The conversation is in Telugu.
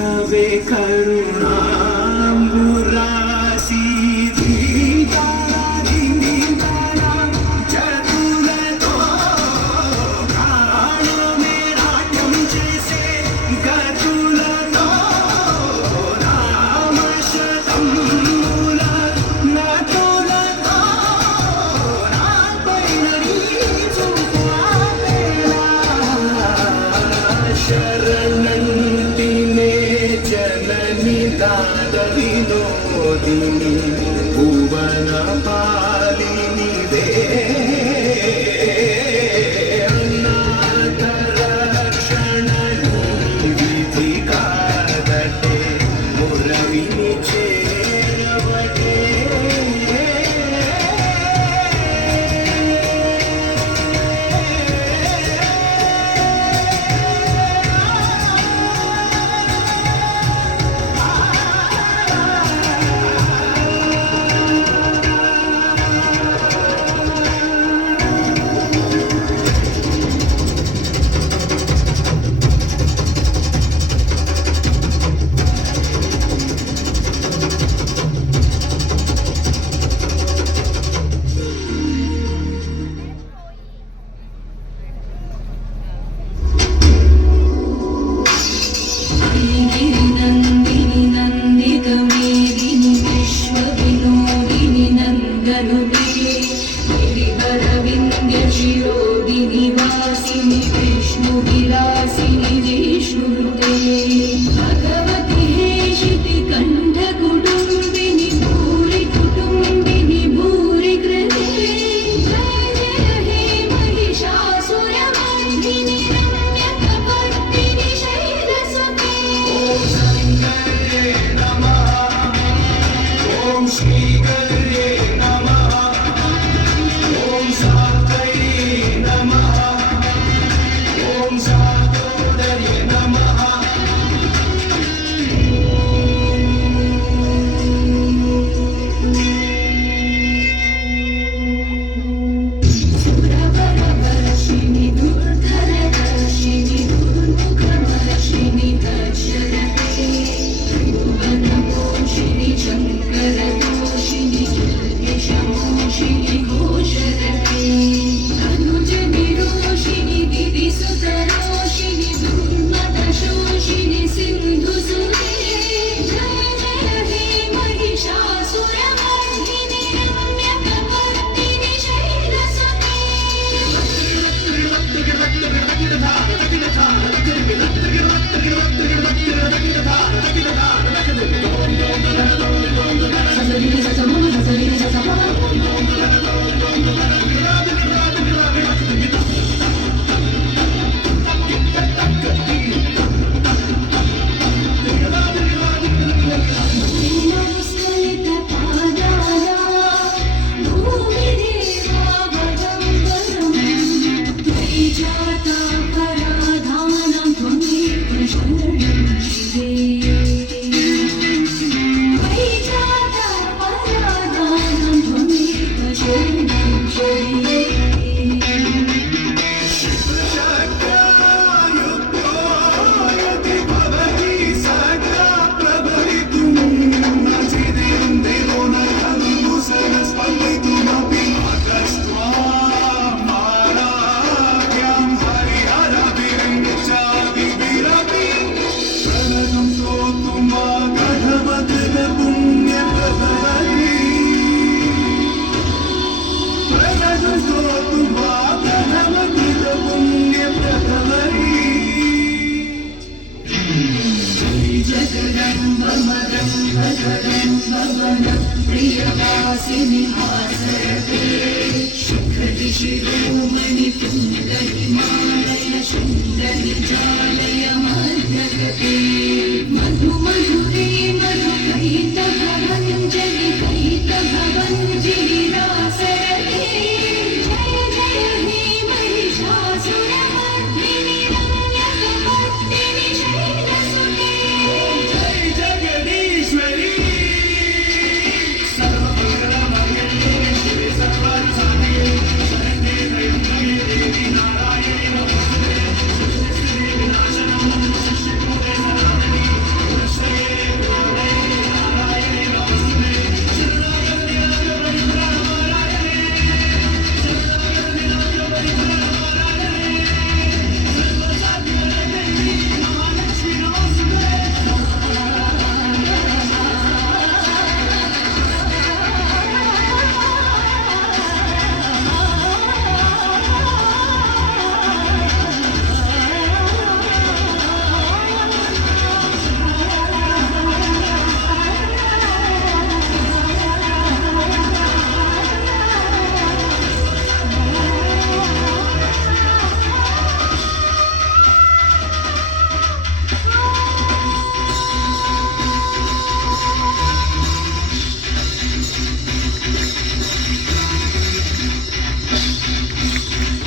కురిసవే కరుణాంబురాశి జతులతో ప్రాణమే నాట్యం చేసే గతులతో రామశతముల నటులతో నాపైన నీ చూపు ఆపేలా శరణంతినే జనని దాద వినోదిని భువన పాలినిదే అనాథ రక్షణ విధి కాదటే మురవిని చేరవటే गिरिनन्दिनि नन्दितमेदिनि विश्वविनोदिनि नन्दनुते गिरिवरविन्द्यशिरोदिनि वासिनि विष्णुविलासिनि जिष्णुनुते भगवति हेशिति कण्ठकुटुम्बिनि भूरि कुटुम्बिनि भूरि कृते जय जय हे महिषासुरमर्दिनि रम्यकपर्दिनि शैलसुते ఓం శ్రీగర్యే నమః ఓం శాంతై నమః ఓం శాంతోదర్యే నమః सुरवरवर्षिणि दुर्धरदर्शिनि दुर्मुखवर्षिणि दक्षरते त्रिभुवनपोषिणि शङ्करदोषिणि ज्योतिषमोषिणि घोषरते अनुजनिरोषिणि दिदिसुतरोषिणि दुर्मदशोषिणि सिन्धुसुते जय जय हे महिषासुरमर्दिनि रम्यकपर्दिनि शैलसुते శక్రాయుక్తోయతి భవతి సదా ప్రభవితుం నచిదిందిలో నఖలు సరస్పందితుమపి ఆకస్త్వా మారాఖ్యాం హరిహరవిరించాది విరపి ప్రణతం స్తోతుమా కథమతిన పుణ్యప్రదవతి ప్రణతం స్తోతుమా కథమతిన పుణ్యప్రదవతి जगदम्बमदम्बकदम्बवनं प्रियवासिनि हासरते शिखरिशिरोमणि तुङ्गहिमालय शृङ्गनिजालय मध्यगते